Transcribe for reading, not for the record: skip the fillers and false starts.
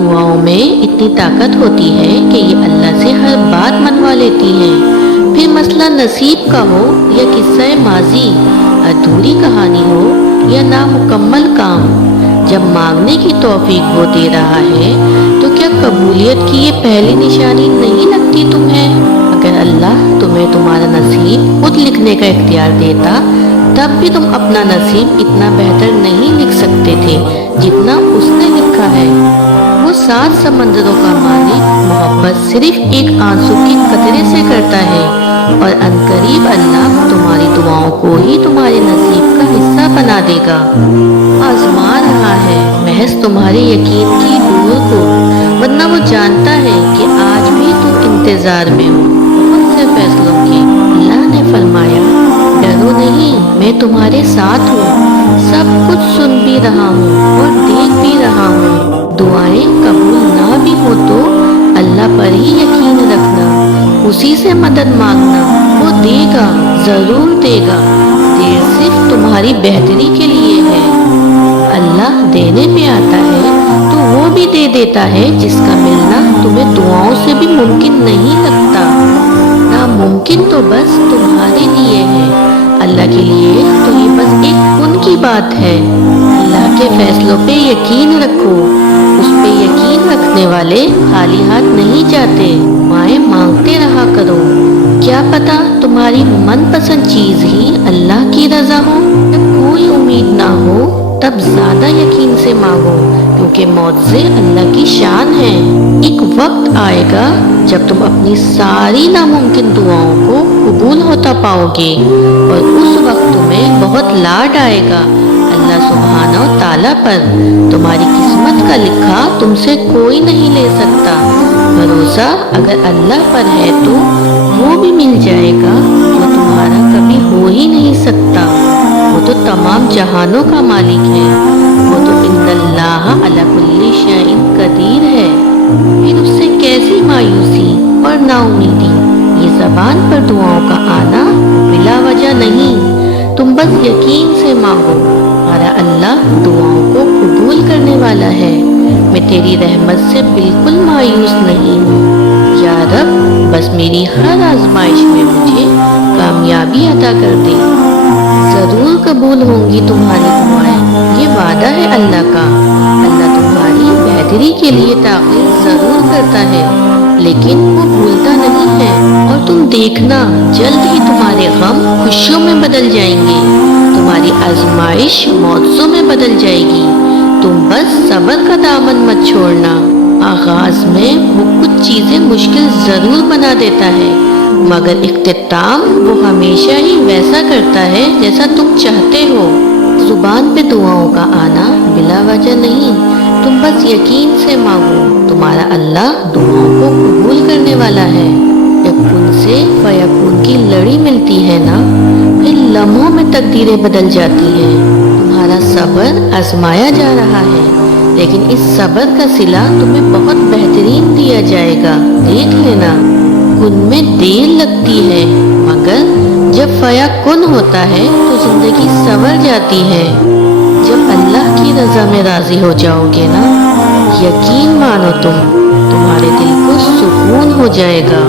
دعاؤں میں اتنی طاقت ہوتی ہے کہ یہ اللہ سے ہر بات منوا لیتی ہیں۔ پھر مسئلہ نصیب کا ہو یا قصہ ماضی، ادھوری کہانی ہو یا نامکمل کام، جب مانگنے کی توفیق وہ دے رہا ہے تو کیا قبولیت کی یہ پہلی نشانی نہیں لگتی تمہیں؟ اگر اللہ تمہیں تمہارا نصیب خود لکھنے کا اختیار دیتا تب بھی تم اپنا نصیب اتنا بہتر نہیں لکھ سکتے تھے جتنا اس نے لکھا ہے۔ وہ 7 سمندروں کا مالک محبت صرف ایک آنسو کے قطرے سے کرتا ہے، اور عنقریب اللہ تمہاری دعاؤں کو ہی تمہارے نصیب کا حصہ بنا دے گا۔ آزما رہا ہے محض تمہارے یقین کی ڈور کو، ورنہ وہ جانتا ہے کہ آج بھی تم انتظار میں ہو بہت سے فیصلوں کے۔ اللہ نے فرمایا، ڈرو نہیں، میں تمہارے ساتھ ہوں، سب کچھ سن بھی رہا ہوں اور دیکھ بھی رہا ہوں۔ دعائیں قبول نہ بھی ہو تو اللہ پر ہی یقین رکھنا، اسی سے مدد مانگنا، وہ دے گا، ضرور دے گا، دیر صرف تمہاری بہتری کے لیے ہے۔ اللہ دینے پہ آتا ہے تو وہ بھی دے دیتا ہے جس کا ملنا تمہیں دعاؤں سے بھی ممکن نہیں لگتا۔ ناممکن تو بس تمہارے لیے ہے، اللہ کے لیے تو یہ بس ایک ان کی بات ہے۔ اللہ کے فیصلوں پہ یقین رکھو، اس پہ یقین رکھنے والے خالی ہاتھ نہیں جاتے، دعائیں مانگتے رہا کرو۔ کیا پتا تمہاری من پسند چیز ہی اللہ کی رضا ہو۔ جب کوئی امید نہ ہو تب زیادہ یقین سے مانگو، کیونکہ معجزے اللہ کی شان ہے۔ ایک وقت آئے گا جب تم اپنی ساری ناممکن دعاؤں کو قبول ہوتا پاؤ گے، اور اس وقت تمہیں بہت لاڈ آئے گا اللہ سبحانہ و تعالیٰ پر۔ تمہاری قسمت کا لکھا تم سے کوئی نہیں لے سکتا۔ بھروسہ اگر اللہ پر ہے تو وہ بھی مل جائے گا جو تمہارا کبھی ہو ہی نہیں سکتا۔ وہ تو تمام جہانوں کا مالک ہے، وہ تو ان اللہ علی کل شیء قدیر ہے۔ پھر اس سے کیسی مایوسی اور نا امیدی؟ یہ زبان پر دعاؤں کا آنا بلا وجہ نہیں، تم بس یقین سے مانگو، ہمارا اللہ دعاؤں کو قبول کرنے والا ہے۔ میں تیری رحمت سے بالکل مایوس نہیں ہوں، یا رب بس میری ہر آزمائش میں مجھے کامیابی عطا کر دے۔ ضرور قبول ہوں گی تمہاری دعائیں، یہ وعدہ ہے اللہ کا۔ اللہ تمہاری بہتری کے لیے تاخیر ضرور کرتا ہے، لیکن وہ بھولتا نہیں ہے۔ اور تم دیکھنا جلد ہی تمہارے غم خوشیوں میں بدل جائیں گے، تمہاری آزمائش معجزوں میں بدل جائے گی۔ تم بس صبر کا دامن مت چھوڑنا۔ آغاز میں وہ کچھ چیزیں مشکل ضرور بنا دیتا ہے، مگر اختتام وہ ہمیشہ ہی ویسا کرتا ہے جیسا تم چاہتے ہو۔ زبان پہ دعاؤں کا آنا بلا وجہ نہیں، تم بس یقین سے مانگو، تمہارا اللہ دعاؤں کو قبول کرنے والا ہے۔ جب کن سے فیکون کی لڑی ملتی ہے نا، پھر لمحوں میں تقدیریں بدل جاتی ہیں۔ تمہارا صبر آزمایا جا رہا ہے، لیکن اس صبر کا صلہ تمہیں بہت بہترین دیا جائے گا، دیکھ لینا۔ کن میں دیر لگتی ہے، مگر جب فیا کن ہوتا ہے تو زندگی سنور جاتی ہے۔ جب اللہ کی رضا میں راضی ہو جاؤ گے نا، یقین مانو تمہارے دل کو سکون ہو جائے گا۔